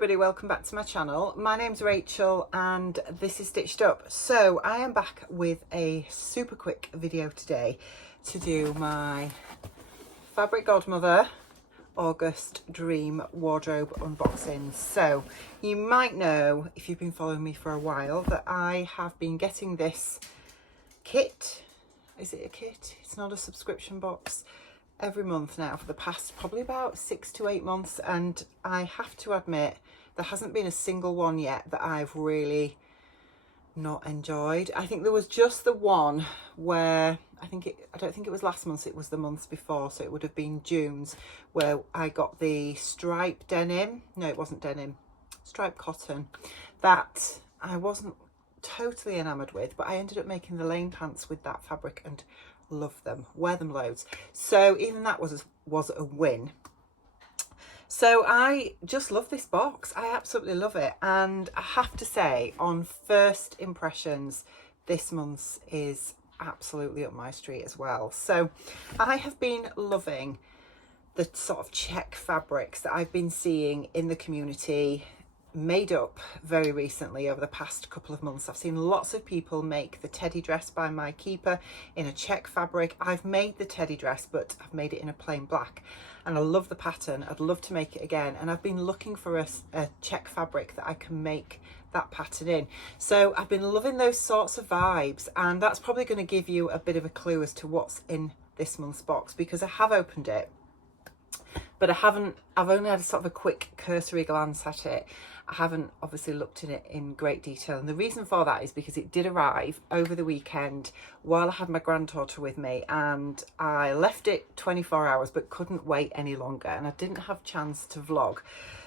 everybody, welcome back to my channel. My name's Rachel and this is Stitched Up. So I am back with a super quick video today to do my Fabric Godmother August Dream Wardrobe unboxing. So you might know, if you've been following me for a while, that I have been getting this kit. Is it a kit? It's not a subscription box. Every month now for the past probably about 6 to 8 months, and I have to admit there hasn't been a single one yet that I've really not enjoyed. I think there was just the one where I don't think it was last month, it was the months before, so it would have been June's, where I got the stripe denim. No, it wasn't denim, stripe cotton, that I wasn't totally enamored with, but I ended up making the lane pants with that fabric and love them, wear them loads. So even that was a win. So I just love this box. I absolutely love it, and I have to say, on first impressions, this month's is absolutely up my street as well. So I have been loving the sort of check fabrics that I've been seeing in the community made up very recently over the past couple of months. I've seen lots of people make the teddy dress by my keeper in a check fabric. I've made the teddy dress, but I've made it in a plain black, and I love the pattern. I'd love to make it again, and I've been looking for a check fabric that I can make that pattern in. So I've been loving those sorts of vibes, and that's probably going to give you a bit of a clue as to what's in this month's box, because I have opened it, but I've only had a sort of a quick cursory glance at it. I haven't obviously looked in it in great detail, and the reason for that is because it did arrive over the weekend while I had my granddaughter with me, and I left it 24 hours but couldn't wait any longer, and I didn't have a chance to vlog.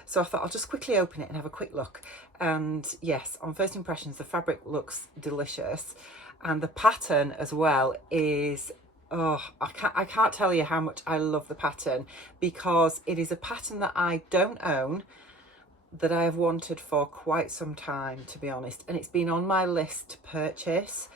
So I thought I'll just quickly open it and have a quick look. And yes, on first impressions, the fabric looks delicious, and the pattern as well is, oh, I can't tell you how much I love the pattern, because it is a pattern that I don't own, that I have wanted for quite some time, to be honest, and it's been on my list to purchase,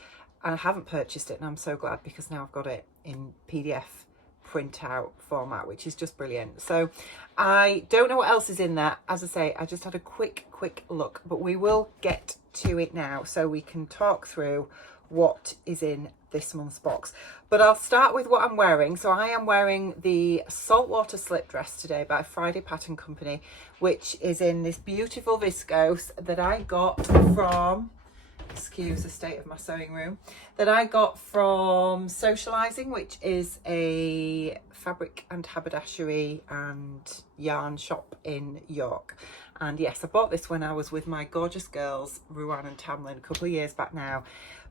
and I haven't purchased it, and I'm so glad, because now I've got it in PDF printout format, which is just brilliant. So I don't know what else is in there. As I say, I just had a quick look, but we will get to it now so we can talk through what is in this month's box. But I'll start with what I'm wearing. So I am wearing the saltwater slip dress today by Friday Pattern Company, which is in this beautiful viscose that I got from, excuse the state of my sewing room, that I got from Socializing, which is a fabric and haberdashery and yarn shop in York. And yes, I bought this when I was with my gorgeous girls, Ruan and Tamlin, a couple of years back now.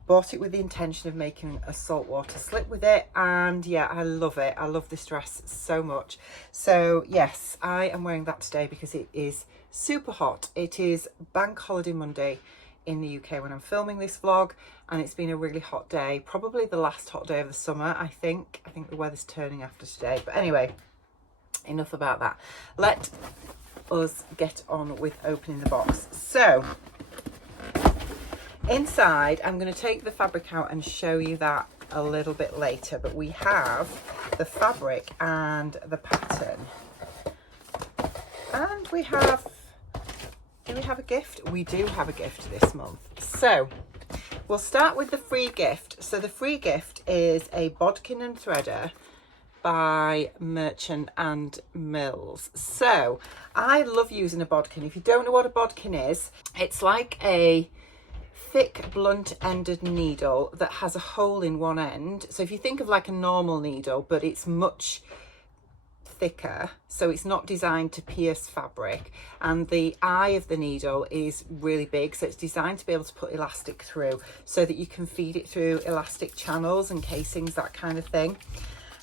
Bought it with the intention of making a saltwater slip with it, and yeah, I love it. I love this dress so much. So yes, I am wearing that today because it is super hot. It is Bank Holiday Monday in the UK when I'm filming this vlog, and it's been a really hot day, probably the last hot day of the summer. I think the weather's turning after today, but anyway, enough about that. Let us get on with opening the box. So inside, I'm going to take the fabric out and show you that a little bit later, but we have the fabric and the pattern, and we have, do we have a gift? We do have a gift this month. So we'll start with the free gift. So the free gift is a bodkin and threader by Merchant and Mills. So I love using a bodkin. If you don't know what a bodkin is, it's like a thick blunt-ended needle that has a hole in one end. So if you think of like a normal needle, but it's much thicker, so it's not designed to pierce fabric, and the eye of the needle is really big, so it's designed to be able to put elastic through, so that you can feed it through elastic channels and casings, that kind of thing.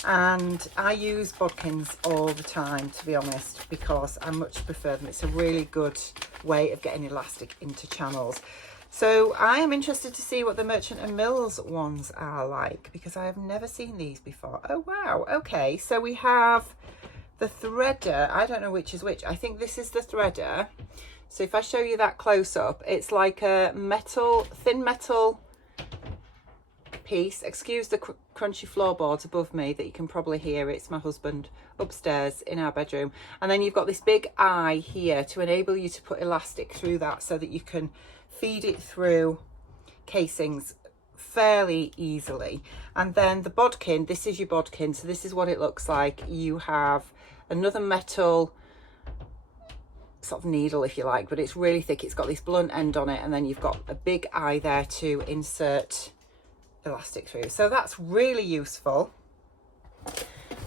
And I use bodkins all the time, to be honest, because I much prefer them. It's a really good way of getting elastic into channels. So I am interested to see what the Merchant and Mills ones are like, because I have never seen these before. Oh wow, okay, so we have the threader. I don't know which is which. I think this is the threader. So if I show you that close up, it's like a metal, thin metal piece. Excuse the crunchy floorboards above me that you can probably hear. It's my husband upstairs in our bedroom. And then you've got this big eye here to enable you to put elastic through that so that you can feed it through casings fairly easily. And then the bodkin, this is your bodkin, so this is what it looks like. You have another metal sort of needle, if you like, but it's really thick. It's got this blunt end on it, and then you've got a big eye there to insert elastic through, so that's really useful.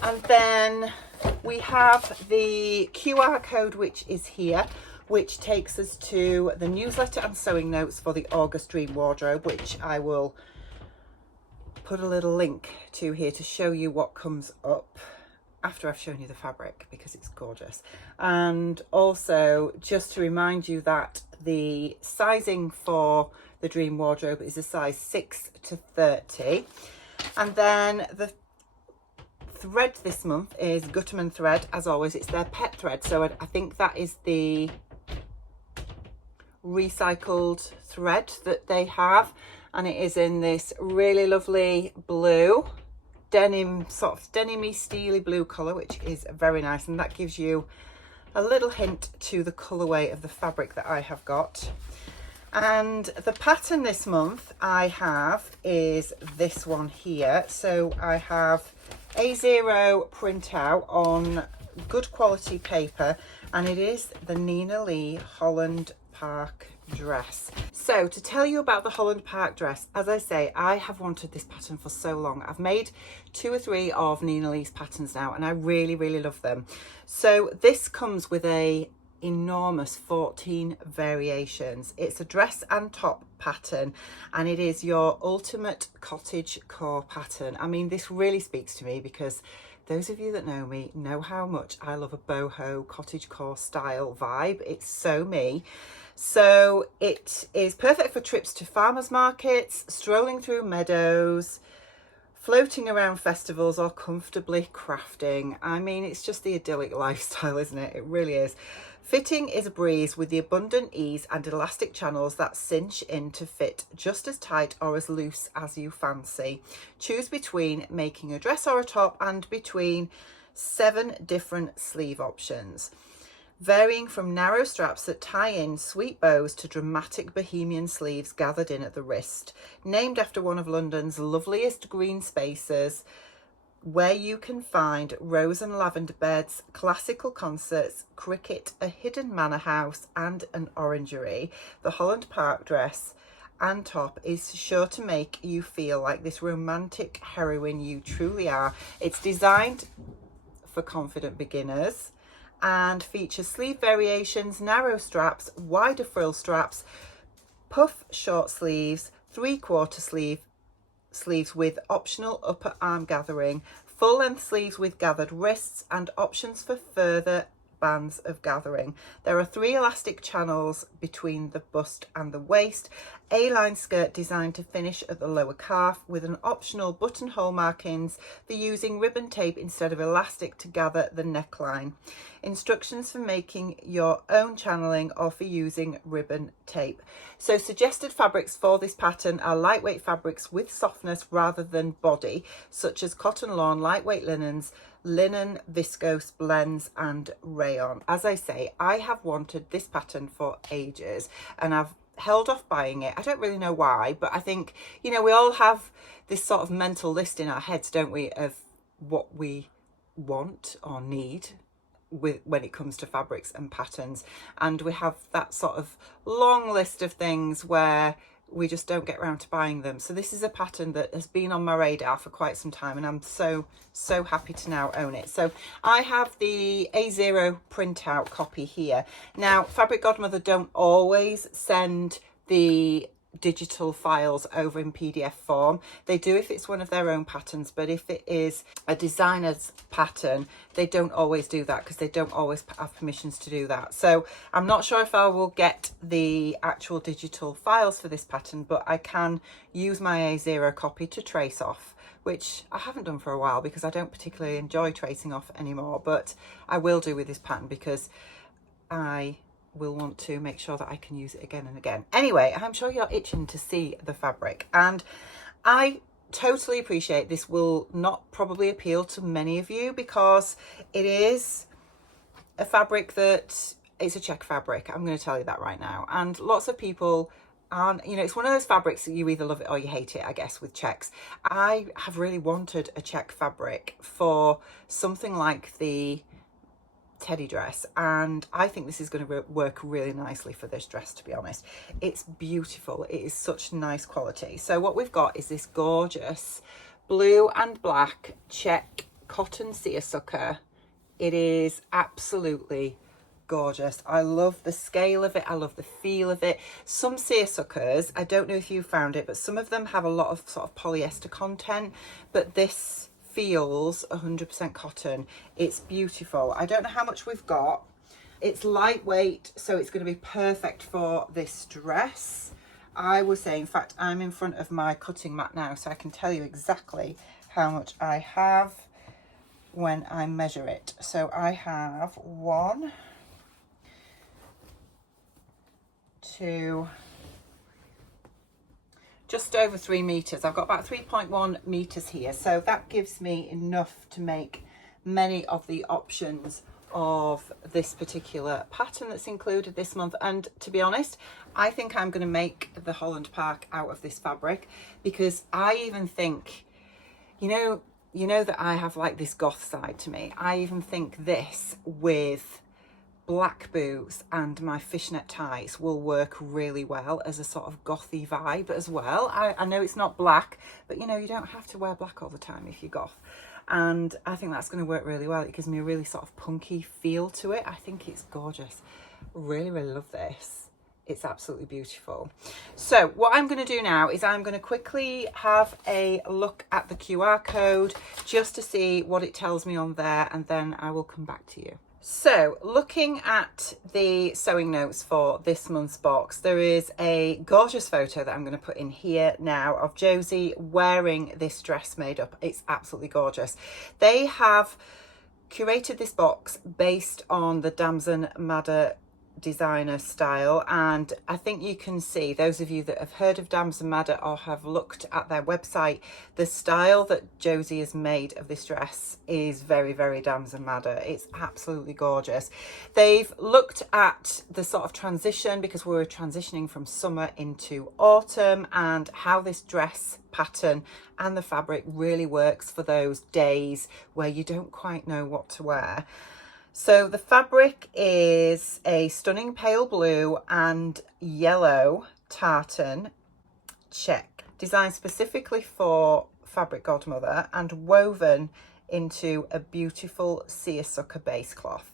And then we have the QR code, which is here, which takes us to the newsletter and sewing notes for the August Dream Wardrobe, which I will put a little link to here to show you what comes up after I've shown you the fabric, because it's gorgeous. And also just to remind you that the sizing for the Dream Wardrobe is a size 6 to 30. And then the thread this month is Gutermann thread. As always, it's their pet thread, so I think that is the recycled thread that they have, and it is in this really lovely blue denim, sort of denim-y steely blue colour, which is very nice, and that gives you a little hint to the colourway of the fabric that I have got. And the pattern this month I have is this one here. So I have A0 printout on good quality paper, and it is the Nina Lee Holland Park dress. So to tell you about the Holland Park dress, as I say, I have wanted this pattern for so long. I've made 2 or 3 of Nina Lee's patterns now, and I really love them. So this comes with a enormous 14 variations. It's a dress and top pattern, and it is your ultimate cottage core pattern. I mean, this really speaks to me, because those of you that know me know how much I love a boho cottage core style vibe. It's so me. So it is perfect for trips to farmers markets, strolling through meadows, floating around festivals, or comfortably crafting. I mean, it's just the idyllic lifestyle, isn't it? It really is. Fitting is a breeze with the abundant ease and elastic channels that cinch in to fit just as tight or as loose as you fancy. Choose between making a dress or a top and between 7 different sleeve options, varying from narrow straps that tie in sweet bows to dramatic bohemian sleeves gathered in at the wrist. Named after one of London's loveliest green spaces, where you can find rose and lavender beds, classical concerts, cricket, a hidden manor house and an orangery, the Holland Park dress and top is sure to make you feel like this romantic heroine you truly are. It's designed for confident beginners and features sleeve variations, narrow straps, wider frill straps, puff short sleeves, 3/4 sleeves with optional upper arm gathering, full length sleeves with gathered wrists, and options for further bands of gathering. There are 3 elastic channels between the bust and the waist, A-line skirt designed to finish at the lower calf with an optional buttonhole markings for using ribbon tape instead of elastic to gather the neckline. Instructions for making your own channeling or for using ribbon tape. So suggested fabrics for this pattern are lightweight fabrics with softness rather than body, such as cotton lawn, lightweight linens, linen, viscose blends and rayon. As I say, I have wanted this pattern for ages and I've held off buying it. I don't really know why, but I think, you know, we all have this sort of mental list in our heads, don't we, of what we want or need when it comes to fabrics and patterns, and we have that sort of long list of things where we just don't get around to buying them. So this is a pattern that has been on my radar for quite some time, and I'm so happy to now own it. So I have the A0 printout copy here. Now, Fabric Godmother don't always send the digital files over in PDF form. They do if it's one of their own patterns, but if it is a designer's pattern, they don't always do that because they don't always have permissions to do that. So I'm not sure if I will get the actual digital files for this pattern, but I can use my A0 copy to trace off, which I haven't done for a while because I don't particularly enjoy tracing off anymore, but I will do with this pattern because I will want to make sure that I can use it again and again. Anyway, I'm sure you're itching to see the fabric, and I totally appreciate this will not probably appeal to many of you because it is a fabric that it's a check fabric. I'm going to tell you that right now. And lots of people aren't, you know, it's one of those fabrics that you either love it or you hate it, I guess, with checks. I have really wanted a check fabric for something like the teddy dress, and I think this is going to work really nicely for this dress, to be honest. It's beautiful. It is such nice quality. So what we've got is this gorgeous blue and black check cotton seersucker. It is absolutely gorgeous. I love the scale of it. I love the feel of it. Some seersuckers, I don't know if you found it, but some of them have a lot of sort of polyester content, but this feels 100% cotton. It's beautiful. I don't know how much we've got. It's lightweight, so it's going to be perfect for this dress. I would say, in fact, I'm in front of my cutting mat now, so I can tell you exactly how much I have when I measure it. So I have 1, 2, just over 3 meters. I've got about 3.1 meters here, so that gives me enough to make many of the options of this particular pattern that's included this month. And to be honest, I think I'm going to make the Holland Park out of this fabric, because I even think, you know that I have like this goth side to me. I even think this with black boots and my fishnet tights will work really well as a sort of gothy vibe as well. I know it's not black, but you know, you don't have to wear black all the time if you're goth. And I think that's going to work really well. It gives me a really sort of punky feel to it. I think it's gorgeous. Really, really love this. It's absolutely beautiful. So what I'm going to do now is I'm going to quickly have a look at the QR code just to see what it tells me on there, and then I will come back to you. So looking at the sewing notes for this month's box, there is a gorgeous photo that I'm going to put in here now of Josie wearing this dress made up. It's absolutely gorgeous. They have curated this box based on the Damson Madder designer style, and I think you can see, those of you that have heard of Damson Madder or have looked at their website, the style that Josie has made of this dress is very, very Damson Madder. It's absolutely gorgeous. They've looked at the sort of transition, because we're transitioning from summer into autumn, and how this dress pattern and the fabric really works for those days where you don't quite know what to wear. So the fabric is a stunning pale blue and yellow tartan check, designed specifically for Fabric Godmother and woven into a beautiful seersucker base cloth.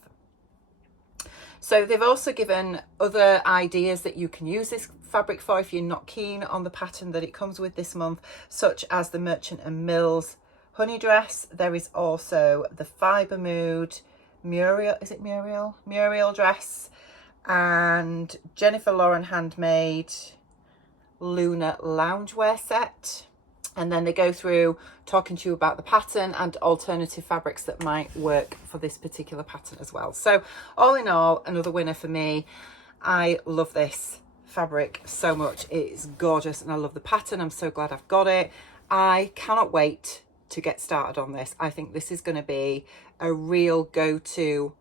So they've also given other ideas that you can use this fabric for if you're not keen on the pattern that it comes with this month, such as the Merchant and Mills honey dress. There is also the Fibre Mood Muriel, is it Muriel? Muriel dress, and Jennifer Lauren handmade Luna loungewear set. And then they go through talking to you about the pattern and alternative fabrics that might work for this particular pattern as well. So all in all, another winner for me. I love this fabric so much. It's gorgeous and I love the pattern. I'm so glad I've got it. I cannot wait to get started on this. I think this is going to be a real go-to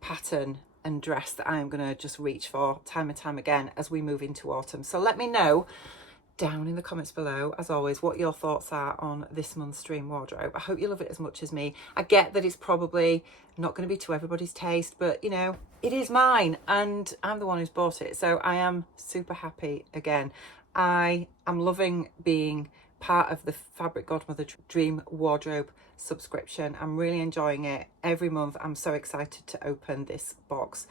pattern and dress that I am going to just reach for time and time again as we move into autumn. So let me know down in the comments below, as always, what your thoughts are on this month's Dream Wardrobe. I hope you love it as much as me. I get that it's probably not going to be to everybody's taste, but you know, it is mine and I'm the one who's bought it. So I am super happy again. I am loving being part of the Fabric Godmother Dream Wardrobe subscription. I'm really enjoying it every month. I'm so excited to open this box.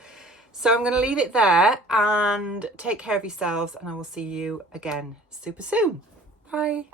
So I'm going to leave it there and take care of yourselves, and I will see you again super soon. Bye.